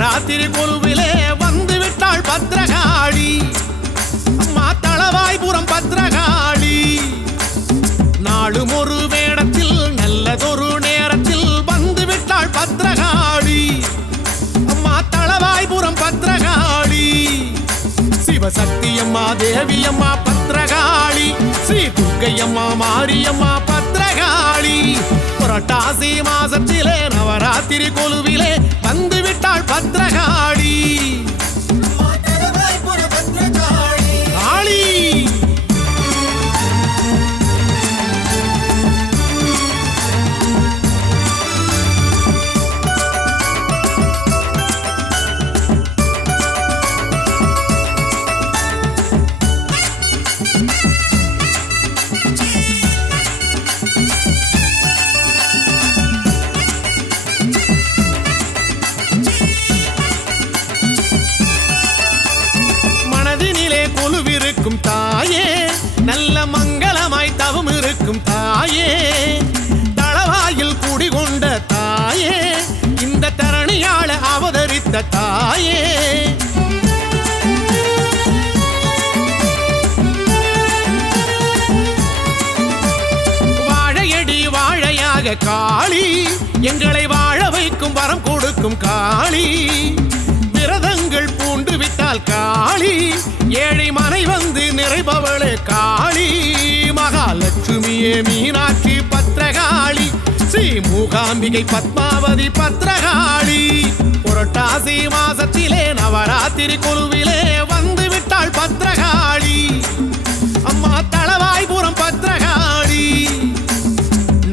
நவராத்திரி கொலுவிலே வந்து விட்டாள் பத்ரகாளி. அம்மா தளவாய்புரம் பத்ரகாளி. நாளும் ஒரு வேடத்தில் நல்லதொரு நேரத்தில் வந்து விட்டாள் பத்ரகாளி. அம்மா தளவாய்புரம் பத்ரகாளி. சிவசக்தியம்மா தேவியம்மா பத்ரகாளி. ஸ்ரீ துர்க்கையம்மா மாரியம்மா பத்ரகாளி. புரட்டாசி மாசத்திலே நவராத்திரி கொலுவிலே வந்து விட்டாள் பத்ரகாளி. காளி தாயே, நல்ல மங்களமாய் தவம் இருக்கும் தாயே, தளவாயில் குடிகொண்ட தாயே, இந்த தரணியாள அவதரித்த தாயே. வாழையடி வாழையாக காளி, எங்களை வாழ வைக்கும் வரம் கொடுக்கும் காளி. விரதங்கள் பூண்டு விட்டால் காளி, ஏழை மனை வந்து நிறைபவளே காளி. மகாலட்சுமியே மீனாட்சி பத்ரகாளி. ஸ்ரீ மூகாம்பிகை பத்மாவதி பத்ரகாளி. புரட்டாசி மாசத்திலே நவராத்திரி கொலுவிலே வந்து விட்டாள் பத்ரகாளி. அம்மா தளவாய்புரம் பத்ரகாளி.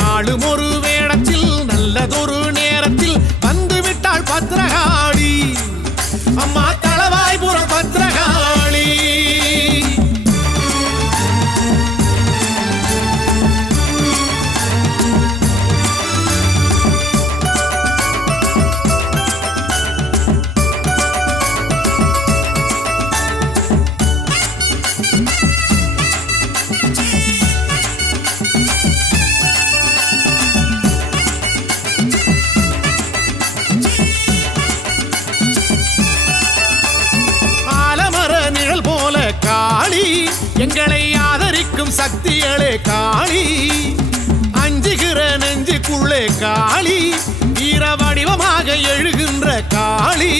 நாளும் ஒரு வேடத்தில் நல்லதொரு நேரத்தில் வந்து விட்டாள் பத்ரகாளி. அம்மா தளவாய்புரம் பத்ரகாளி. காளி, எங்களை ஆதரிக்கும் சக்திகளே காளி. அஞ்சுகிற நெஞ்சுக்குள்ளே காளி, வீர வடிவமாக எழுகின்ற காளி.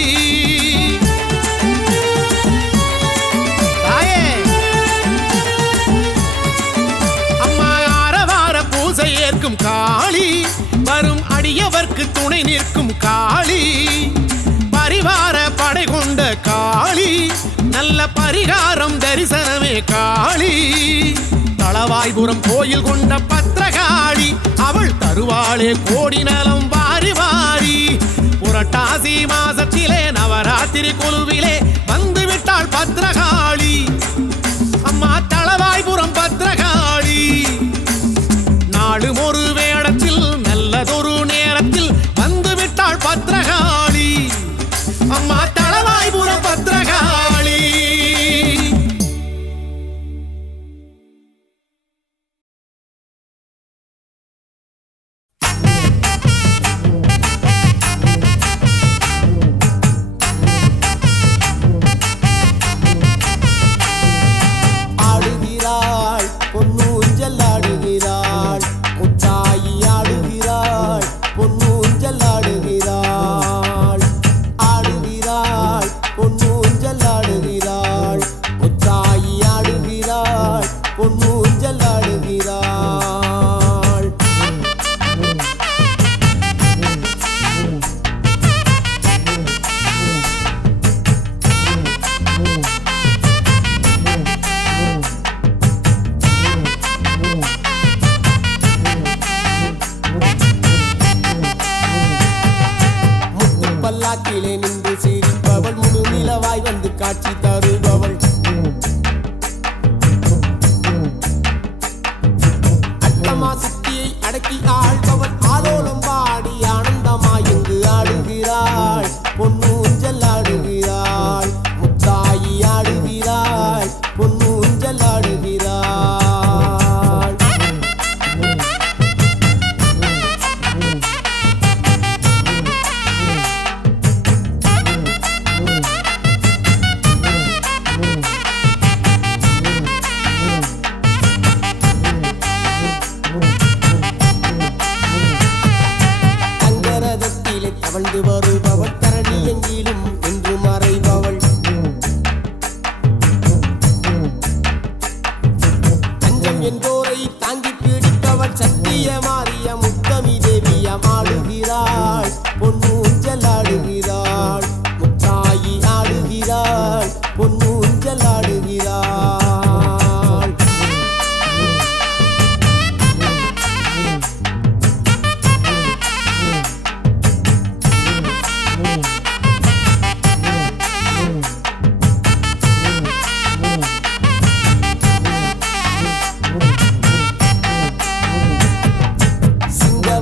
அம்மா ஆரவார பூசை ஏற்கும் காளி, வரும் அடியவர்க்கு துணை நிற்கும் காளி. பரிவார படை கொண்ட காளி, நல்ல பரிகாரம் தரிசனமே காளி. தளவாய்புரம் கோயில் கொண்ட பத்ரகாளி, அவள் தருவாளே கோடி நலம் வாரி வாரி. புரட்டாசி மாசத்திலே நவராத்திரி கொலுவிலே வந்து விட்டாள் பத்ரகாளி. அம்மா தளவாய்புரம் பத்ரகாளி. நாளும் ஒரு வேடத்தில் நல்லதொரு நேரத்தில் வந்து விட்டாள் பத்ரகாளி. அம்மா தளவாய்புரம் பத்ரகாளி. என்போரை தாங்கி பிடிப்பவள் சத்திய மாறிய முத்தமி தேவியம் ஆடுகிறாள் பொன்னூஞ்சல் ஆடுகிறாள் முத்தாயி ஆடுகிறாள் பொன்னூஞ்சல் ஆடுகிறாள்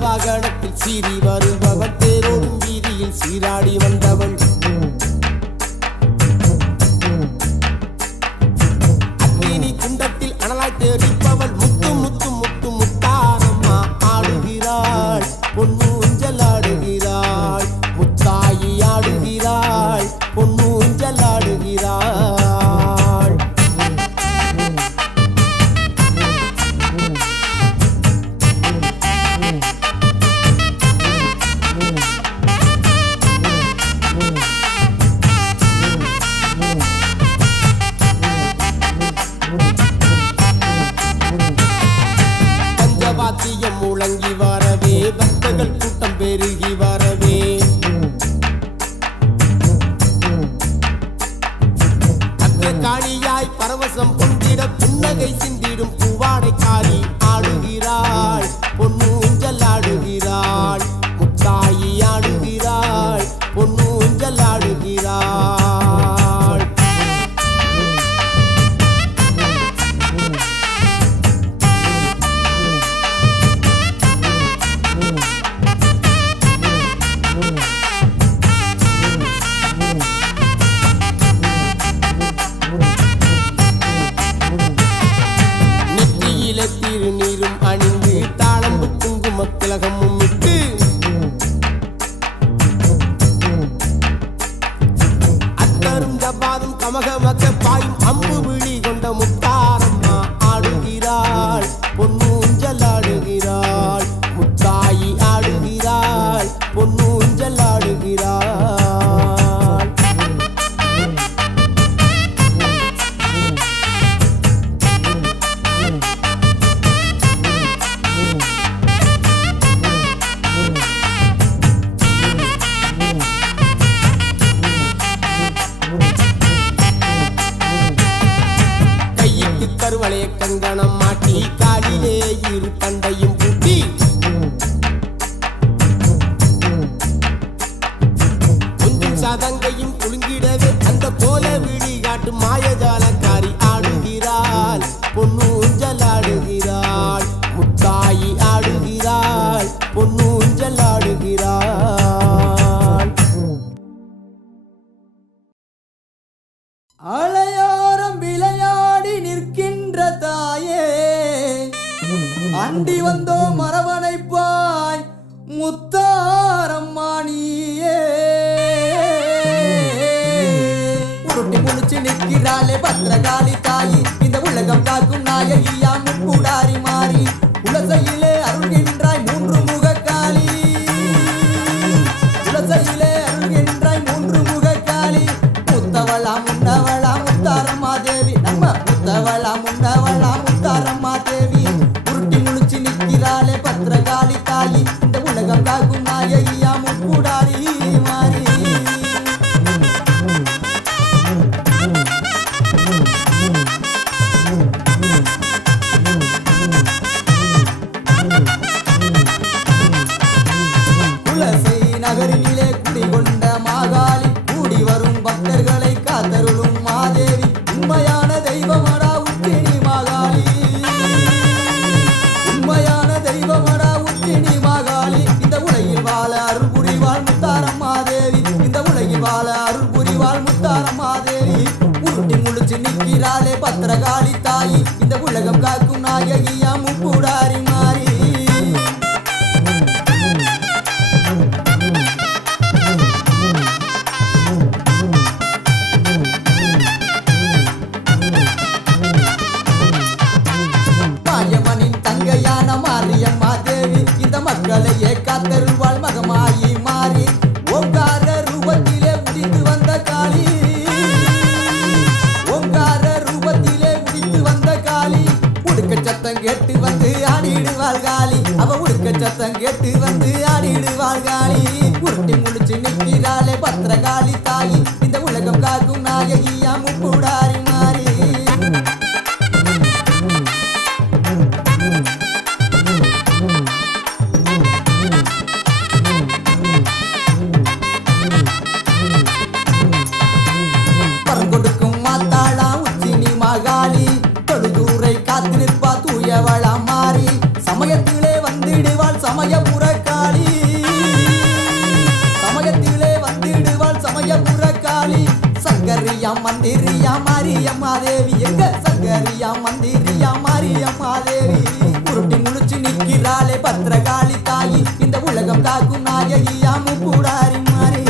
வாகனத்தில் சீறி வருபவள் தேரோடும் வீதியில் சீராடி வந்தவள் அக்னி குண்டத்தில் அனலாய் தேடிப்பவள் முத்து முத்து முத்து முத்தாரம்மா ஆடுகிறாள் பொன்னூஞ்சல் ஆடுகிறாள் முத்தாயி ஆடுகிறாள் பொன்னூஞ்சல் ஆடுகிறாள் பஞ்சவாத்தியம் முழங்கி வரவே பக்தர்கள் கூட்டம் பெருகி வரவே காளியாய் பரவசம் பொங்கிட புன்னகை சிந்திடும் பூவாடை காரி ஆடுகிறாள் பொன்னூஞ்சல் ஆடுகிறாள் முத்தாயி ஆடுகிறாள் பொன்னூஞ்சல் ஆடுகிறாள் திருநீரும் அணிந்து தாளம்பு குங்கும திலகமும் இட்டு அத்தரும் ஜப்பாதும் கமகமக்க பாயும் அம்பு விழி கொண்ட முத்தாரம்மா ஆடுகிறாள் பொன்னூஞ்சல் ஆடுகிறாள் முத்தாயி ஆடுகிறாள் பொன்னூஞ்சல் ஆடுகிறாள் கருவளைய கங்கணம் மாட்டி காலிலே இரு தண்டையும் பூட்டி கொஞ்சம் சதங்கையும் குலுங்கிடவே அந்த கோல விழி காட்டும் மாயஜாலக்காரி ஆடுகிறாள் பொன்னூஞ்சல் ஆடுகிறாள் முத்தாயி ஆடுகிறாள் பொன்னூஞ்சல் ஆடுகிறாள் அலையோரம் விளையாடி நிற்கின்ற தாயே அண்டி வந்தோ மரவணைப்பாய் முத்தாரம்மானியே உருட்டி முடிச்சு நிற்கிறாளே பத்திரகாளி தாயி இந்த உலகம் காக்கும் நாயகியா முக்கூடாரி மாறி உலசையிலே அருள்கின்றாய் மூன்று முக காளி உலசையிலே அருள்கின்றாய் மூன்று முக காளி முத்தவளா முன்னவளா முத்தாரம்மா தேவி நம்ம முத்தவளா முன்னவளா முத்தாரம்மா தேவி உருட்டி முழிச்சு நிற்கிறாளே பத்திரகாளி தாயி இந்த உலகம் காக்கும் நாயகியா முக்கூடாரி மாறி குலசை நகரினிலே குடிகொண்ட மாகாளி கூடி வரும் பக்தர்களை காத்தருளும் மாதேவி உண்மையான தெய்வமடா உச்சினி மாகாளி உண்மையான தெய்வமடா உச்சினி மாகாளி இந்த உலகில் வாழ அருள் புரிவாள் முத்தாரம்மா தேவி இந்த உலகில் வாழ அருள் புரிவாள் முத்தாரம்மா தேவி உருட்டி முழிச்சு நிற்கிறாளே பத்திரகாளி தாயி இந்த உலகம் காக்கும் நாயகியா முக்கூடாரி மாறி தங்கையான மாரியம்மா தேவி இந்த மக்களையே காத்தருள்வாள் மகமாயி மாறி ஓங்கார ரூபத்திலே உதித்து வந்த காளி ஓங்கார ரூபத்திலே உதித்து வந்த காளி உடுக்க சத்தம் சத்தம் கேட்டு வந்து ஆடிடுவாள் காளி அவ உடுக்க சத்தம் கேட்டு வந்து ஆடிடுவாள் காளி உருட்டி முடிச்சு நிற்கிறாளே பத்திரகாளி தாயி இந்த உலகம் காக்கும் நாயகியா முப்புடாரி மாறி பறங்கொடுக்கும் மாத்தாளா உச்சினி மகாளி தொழுதூரை காத்து நிற்பா தூயவளா மாறி சமயத்திலே வந்திடுவாள் சமயபுர காளி சமயத்திலே வந்திடுவாள் சமயபுர காளி சங்கரியா மந்திரியா மாரியம்மா தேவி எங்க சங்கரியா மந்திரியா மாரியம்மா தேவி உருட்டி முழிச்சு நிற்கிறாளே பத்திரகாளி தாயி இந்த உலகம் காக்கும் நாயகியா முப்புடாரி மாறி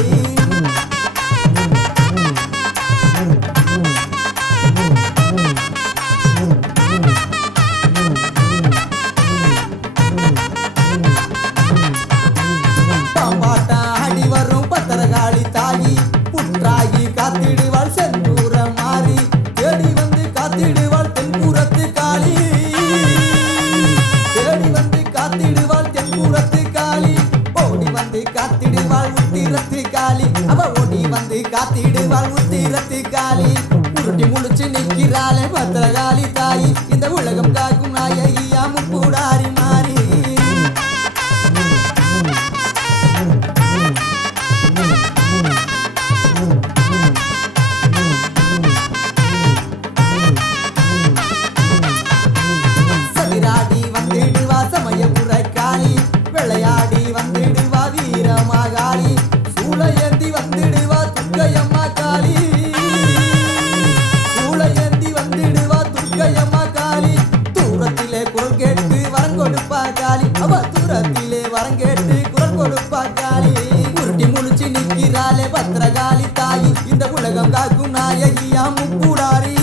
பாம்பாட்டாடி வரும் பத்திரகாளி தாயி புற்றாகி காத்திடுவாள் செந்தூர மாறி தேடி வந்து காத்திடுவாள் தென்புறத்து காளி தேடி வந்து காத்திடுவாள் தென்புறத்து காளி ஓடி வந்து காத்திடுவாள் உத்திரத்து காளி அவ ஓடி வந்து காத்திடுவாள் உத்திரத்து காளி உருட்டி முழிச்சு நிற்கிறாளே பத்திரகாளி தாயி இந்த உலகம் காக்கும் நாயகியா முப்புடாரி மாறி சதிராடி வந்திடுவா சமயபுர காளி விளையாடி வந்திடுவா வீரமாகாளி சூளையேந்தி வந்திடுவா துர்க்கையம்மா காளி சூளையேந்தி வந்திடுவா துர்க்கையம்மா காளி தூரத்திலே குரல் கேட்டு வரம் கொடுப்பா காளி அவ தூரத்திலே வரம் கேட்டு குரல் கொடுப்பா காளி உருட்டி முழிச்சு நிற்கிறாளே பத்திரகாளி தாயி இந்த உலகம் காக்கும் நாயகியா முப்புடாரி